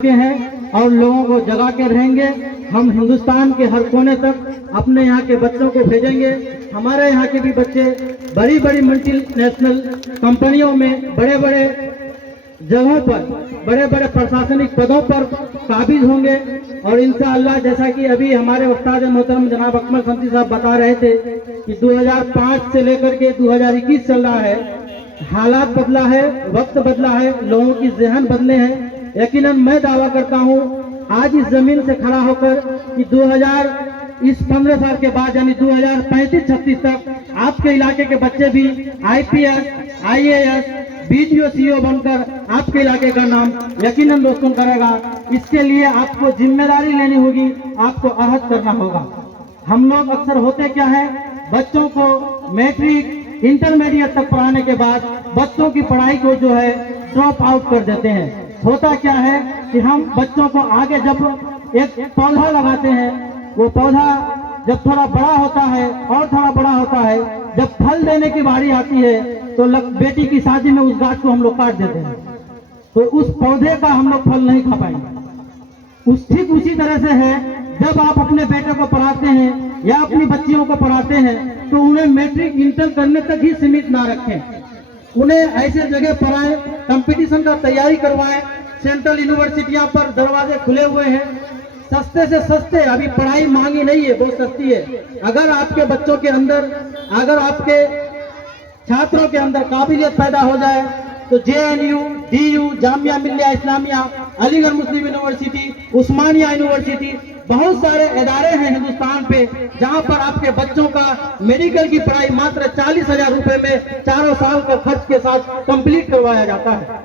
के हैं और लोगों को जगा के रहेंगे। हम हिंदुस्तान के हर कोने तक अपने यहाँ के बच्चों को भेजेंगे। हमारे यहाँ के भी बच्चे बड़ी बड़ी मल्टीनेशनल कंपनियों में बड़े बड़े जगहों पर बड़े बड़े प्रशासनिक पदों पर काबिज होंगे और इंशाअल्लाह जैसा कि अभी हमारे उस्ताद मोहतरम जनाब अकमल शमसी साहब बता रहे थे कि 2005 से लेकर के 2021 चल रहा है। हालात बदला है, वक्त बदला है, लोगों की ज़हन बदले हैं। यकीनन मैं दावा करता हूं आज इस जमीन से खड़ा होकर कि 15 साल के बाद यानी 2035-36 तक आपके इलाके के बच्चे भी IPS, IAS, BDO, CO बनकर आपके इलाके का नाम यकीनन रोशन करेगा। इसके लिए आपको जिम्मेदारी लेनी होगी, आपको अहद करना होगा। हम लोग अक्सर होते क्या है, बच्चों को मैट्रिक इंटरमीडिएट तक पढ़ाने के बाद बच्चों की पढ़ाई को जो है ड्रॉप आउट कर देते हैं। होता क्या है कि हम बच्चों को आगे जब एक पौधा लगाते हैं, वो पौधा जब थोड़ा बड़ा होता है और थोड़ा बड़ा होता है, जब फल देने की बारी आती है तो बेटी की शादी में उस गाछ को हम लोग काट देते हैं, तो उस पौधे का हम लोग फल नहीं खा पाएंगे। ठीक उसी तरह से है, जब आप अपने बेटे को पढ़ाते हैं या अपनी बच्चियों को पढ़ाते हैं तो उन्हें मैट्रिक इंटर करने तक ही सीमित ना रखें, उन्हें ऐसे जगह पढ़ाएं, कंपटीशन का तैयारी करवाएं। सेंट्रल यूनिवर्सिटियां पर दरवाजे खुले हुए हैं, सस्ते से सस्ते, अभी पढ़ाई महंगी नहीं है, बहुत सस्ती है। अगर आपके बच्चों के अंदर, अगर आपके छात्रों के अंदर काबिलियत पैदा हो जाए तो JNU, DU, जामिया मिल्लिया इस्लामिया, अलीगढ़ मुस्लिम यूनिवर्सिटी, उस्मानिया यूनिवर्सिटी, बहुत सारे इदारे हैं हिंदुस्तान पे जहां पर आपके बच्चों का मेडिकल की पढ़ाई मात्र 40,000 रुपए में 4 साल का खर्च के साथ कंप्लीट करवाया जाता है।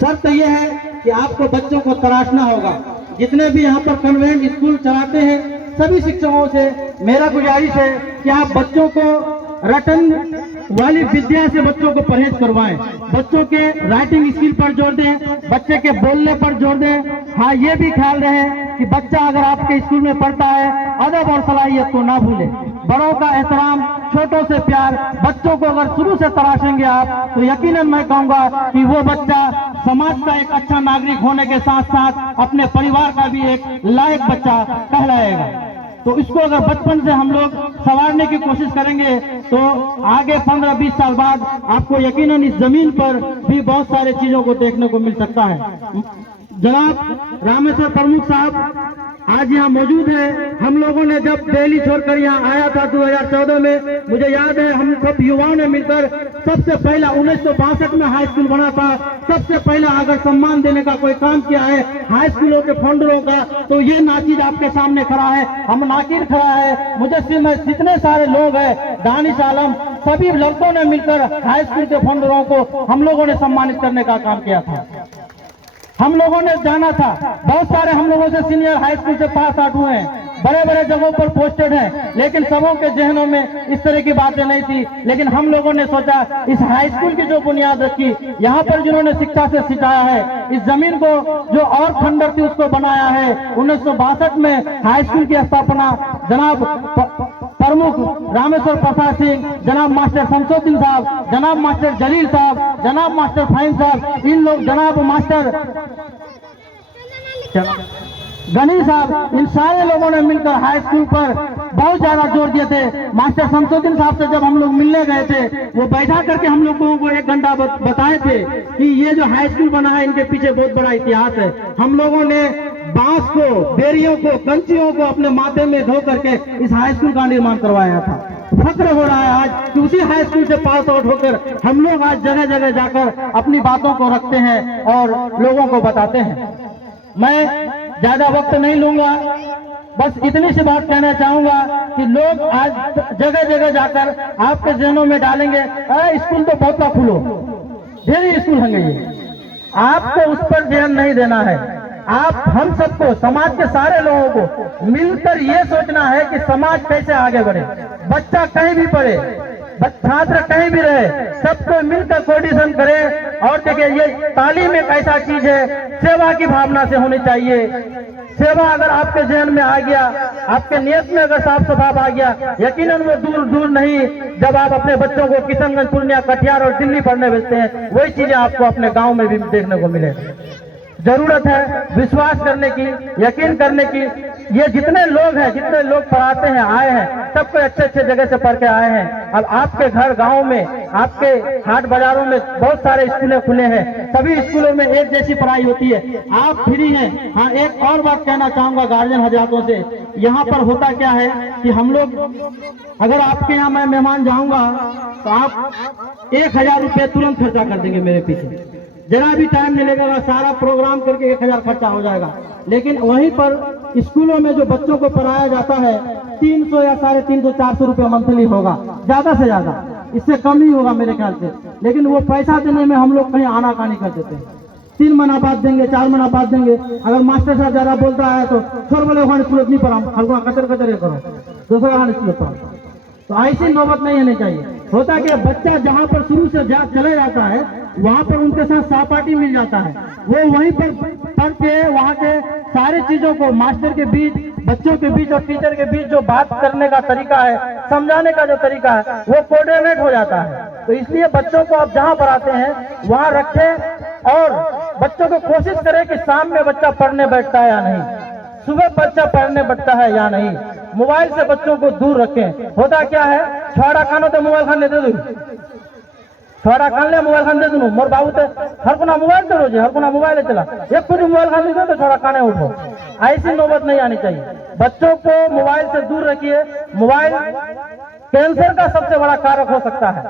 शर्त यह है कि आपको बच्चों को तराशना होगा। जितने भी यहाँ पर कन्वेंट स्कूल चलाते हैं सभी शिक्षकों से मेरा गुजारिश है कि आप बच्चों को रटन वाली विद्या से बच्चों को परहेज करवाएं, बच्चों के राइटिंग स्किल पर जोर दें, बच्चे के बोलने पर जोर दें। हाँ, ये भी ख्याल रहे कि बच्चा अगर आपके स्कूल में पढ़ता है अदब और सलाहियत को ना भूले। बड़ों का एहतराम, छोटों से प्यार, बच्चों को अगर शुरू से तराशेंगे आप तो यकीनन मैं कहूँगा कि वो बच्चा समाज का एक अच्छा नागरिक होने के साथ साथ अपने परिवार का भी एक लायक बच्चा कहलाएगा। तो इसको अगर बचपन से हम लोग संवारने की कोशिश करेंगे तो आगे 15-20 साल बाद आपको यकीनन इस जमीन पर भी बहुत सारे चीजों को देखने को मिल सकता है। जनाब रामेश्वर प्रमुख साहब आज यहाँ मौजूद है। हम लोगों ने जब दिल्ली छोड़कर यहाँ आया था 2014 में, मुझे याद है हम सब युवाओं ने मिलकर सबसे पहला 1962 में हाई स्कूल बना था। सबसे पहला अगर सम्मान देने का कोई काम किया है हाई स्कूलों के फाउंडरों का तो ये नाचीज आपके सामने खड़ा है, हम नाकिर खड़ा है, मुजस्सिम है, जितने सारे लोग हैं, दानिश आलम, सभी लड़कों ने मिलकर हाई स्कूल के फाउंडरों को हम लोगों ने सम्मानित करने का काम किया था। हम लोगों ने जाना था, बहुत सारे हम लोगों से सीनियर हाई स्कूल से पास आउट हुए हैं, बड़े बड़े जगहों पर पोस्टेड हैं, लेकिन सबों के जहनों में इस तरह की बातें नहीं थी। लेकिन हम लोगों ने सोचा इस हाई स्कूल की जो बुनियाद रखी, यहाँ पर जिन्होंने शिक्षा से सिखाया है, इस जमीन को जो और खंडर थी उसको बनाया है। 1962 में हाई स्कूल की स्थापना जनाब प्रमुख रामेश्वर प्रसाद सिंह, जनाब मास्टर शमसुद्दीन साहब, जनाब मास्टर जलील साहब, जनाब मास्टर फाहिम साहब, इन लोग, जनाब मास्टर गनी साहब, इन सारे लोगों ने मिलकर हाई स्कूल पर बहुत ज्यादा जोर दिए थे। मास्टर शमसुद्दीन साहब से जब हम लोग मिलने गए थे वो बैठा करके हम लोगों को 1 घंटा बताए थे कि ये जो हाई स्कूल बना है इनके पीछे बहुत बड़ा इतिहास है। हम लोगों ने बांस को, बेरियों को, कंचियों को अपने माथे में धो करके इस हाई स्कूल का निर्माण करवाया था। फख्र हो रहा है आज कि उसी हाई स्कूल से पास आउट होकर हम लोग आज जगह जगह जाकर अपनी बातों को रखते हैं और लोगों को बताते हैं। मैं ज्यादा वक्त नहीं लूंगा, बस इतनी सी बात कहना चाहूंगा कि लोग आज जगह जगह जाकर आपके जहनों में डालेंगे स्कूल तो बहुत का खुलो, ढेरी स्कूल होंगे, ये आपको उस पर ध्यान नहीं देना है। आप हम सबको, समाज के सारे लोगों को मिलकर ये सोचना है कि समाज कैसे आगे बढ़े, बच्चा कहीं भी पढ़े, छात्र कहीं भी रहे, सबको मिलकर कोऑर्डिनेशन करे। और देखिए ये तालीम एक ऐसा चीज है, सेवा की भावना से होनी चाहिए। सेवा अगर आपके जहन में आ गया, आपके नियत में अगर साफ सफाई आ गया, यकीनन वो दूर दूर नहीं। जब आप अपने बच्चों को किशनगंज, पूर्णिया, कटिहार और दिल्ली पढ़ने भेजते हैं, वही चीजें आपको अपने गांव में भी देखने को मिलेगी। जरूरत है विश्वास करने की, यकीन करने की। ये जितने लोग हैं, जितने लोग पढ़ाते हैं, आए हैं, सब कोई अच्छे अच्छे जगह से पढ़ के आए हैं। अब आपके घर गांव में, आपके हाट बाजारों में बहुत सारे स्कूलें खुले हैं, सभी स्कूलों में एक जैसी पढ़ाई होती है, आप फ्री हैं। हाँ, एक और बात कहना चाहूंगा गार्जियन हजरातों से, यहाँ पर होता क्या है कि हम लोग, अगर आपके यहाँ मैं मेहमान जाऊंगा तो आप 1000 रुपये तुरंत खर्चा कर देंगे मेरे पीछे, जरा भी टाइम नहीं लगेगा, सारा प्रोग्राम करके 1000 खर्चा हो जाएगा। लेकिन वहीं पर स्कूलों में जो बच्चों को पढ़ाया जाता है 300 या 350 400 रुपये मंथली होगा, ज्यादा से ज्यादा, इससे कम ही होगा मेरे ख्याल से। लेकिन वो पैसा देने में हम लोग कहीं आनाकानी कर देते हैं, 3 महीना बाद देंगे, 4 महीना बाद देंगे। अगर मास्टर साहब ज्यादा बोलता है तो छोड़ बोले वहां स्कूल नहीं पढ़ा, हल्का कचर कचर करो, दूसरा वहां स्कूल पढ़ो। तो ऐसी नौबत नहीं होनी चाहिए। होता कि बच्चा जहाँ पर शुरू से चले जाता है वहाँ पर उनके साथ सहपाठी मिल जाता है, वो वहीं पर पढ़ के वहाँ के सारी चीजों को मास्टर के बीच, बच्चों के बीच और टीचर के बीच जो बात करने का तरीका है, समझाने का जो तरीका है, वो कोऑर्डिनेट हो जाता है। तो इसलिए बच्चों को आप जहाँ पढ़ाते हैं वहाँ रखें और बच्चों को कोशिश करें कि शाम में बच्चा पढ़ने बैठता है या नहीं, सुबह बच्चा पढ़ने बैठता है या नहीं। मोबाइल से बच्चों को दूर रखें। होता क्या है, छोड़ा खानो तो मोबाइल खाने दे दो, छोड़ा खान ले मोबाइल खान दे दूँ, मोर बाबू तो हर कोना मोबाइल तो रोजे, हर कोना मोबाइल चला, एक कुछ मोबाइल खान दे तो छोड़ा खाने उठो। ऐसी नौबत नहीं आनी चाहिए। बच्चों को मोबाइल से दूर रखिए। मोबाइल कैंसर का सबसे बड़ा कारक हो सकता है,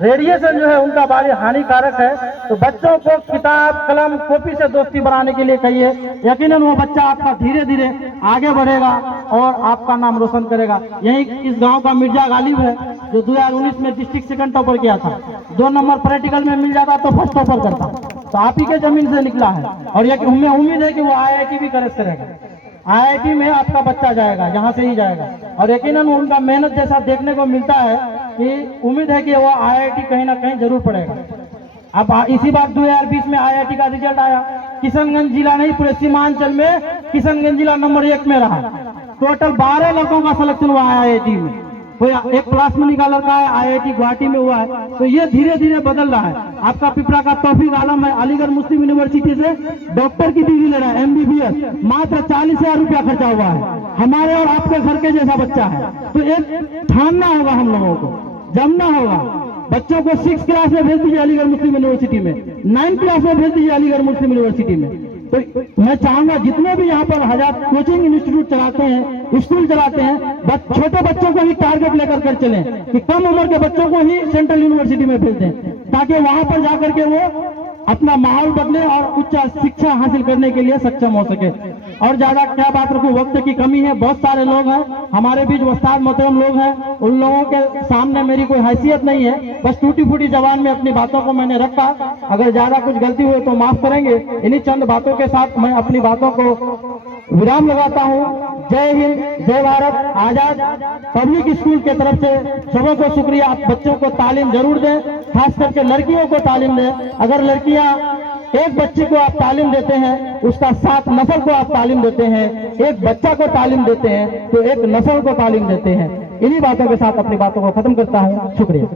रेडिएशन जो है उनका बड़ी हानिकारक है। तो बच्चों को किताब, कलम, कॉपी से दोस्ती बनाने के लिए कहिए, यकीनन वो बच्चा आपका धीरे धीरे आगे बढ़ेगा और आपका नाम रोशन करेगा। यही इस गांव का मिर्जा गालिब है जो 2019 में डिस्ट्रिक्ट सेकंड टॉपर किया था, 2 नंबर प्रैक्टिकल में मिल जाता तो फर्स्ट टॉपर करता। तो आप ही के जमीन से निकला है और ये उम्मीद है कि वो IIT भी करेगा। IIT में आपका बच्चा जाएगा, यहाँ से ही जाएगा और यकीनन उनका मेहनत जैसा देखने को मिलता है कि उम्मीद है कि वो IIT कहीं ना कहीं जरूर पड़ेगा। अब इसी बार 2020 में IIT का रिजल्ट आया, किशनगंज जिला नहीं पूरे सीमांचल में किशनगंज जिला नंबर 1 में रहा। टोटल 12 लड़कों का सिलेक्शन हुआ है IIT में, कोई एक क्लास में निकाल रखा है, IIT गुवाहाटी में हुआ है। तो ये धीरे धीरे बदल रहा है। आपका पिपरा का तौफीक आलम है, अलीगढ़ मुस्लिम यूनिवर्सिटी से डॉक्टर की डिग्री ले रहा है, MBBS, मात्र 40,000 रुपया खर्चा हुआ है। हमारे और आपके घर के जैसा बच्चा है। तो एक ठानना होगा, हम लोगों को जमना होगा। बच्चों को 6 क्लास में भेज दीजिए अलीगढ़ मुस्लिम यूनिवर्सिटी में, 9 क्लास में भेज दीजिए अलीगढ़ मुस्लिम यूनिवर्सिटी में। तो मैं चाहूंगा जितने भी यहाँ पर 1000 कोचिंग इंस्टीट्यूट चलाते हैं, स्कूल चलाते हैं, छोटे बच्चों को ही टारगेट लेकर कर चलें कि कम उम्र के बच्चों को ही सेंट्रल यूनिवर्सिटी में भेज दें, ताकि वहां पर जाकर के वो अपना माहौल बदले और उच्च शिक्षा हासिल करने के लिए सक्षम हो सके। और ज्यादा क्या बात रखूं, वक्त की कमी है, बहुत सारे लोग हैं हमारे बीच, उस्ताद मोहतरम लोग हैं, उन लोगों के सामने मेरी कोई हैसियत नहीं है, बस टूटी फूटी जबान में अपनी बातों को मैंने रखा। अगर ज्यादा कुछ गलती हुई तो माफ करेंगे। इन्हीं चंद बातों के साथ मैं अपनी बातों को विराम लगाता हूँ। जय हिंद, जय भारत। आजाद पब्लिक स्कूल के तरफ से सबों को शुक्रिया। आप बच्चों को तालीम जरूर दें, खास करके लड़कियों को तालीम दें। अगर लड़कियां एक बच्चे को आप तालीम देते हैं, उसका 7 नस्ल को आप तालीम देते हैं। एक बच्चा को तालीम देते हैं तो एक नस्ल को तालीम देते हैं। इन्हीं बातों के साथ अपनी बातों को खत्म करता हूँ। शुक्रिया।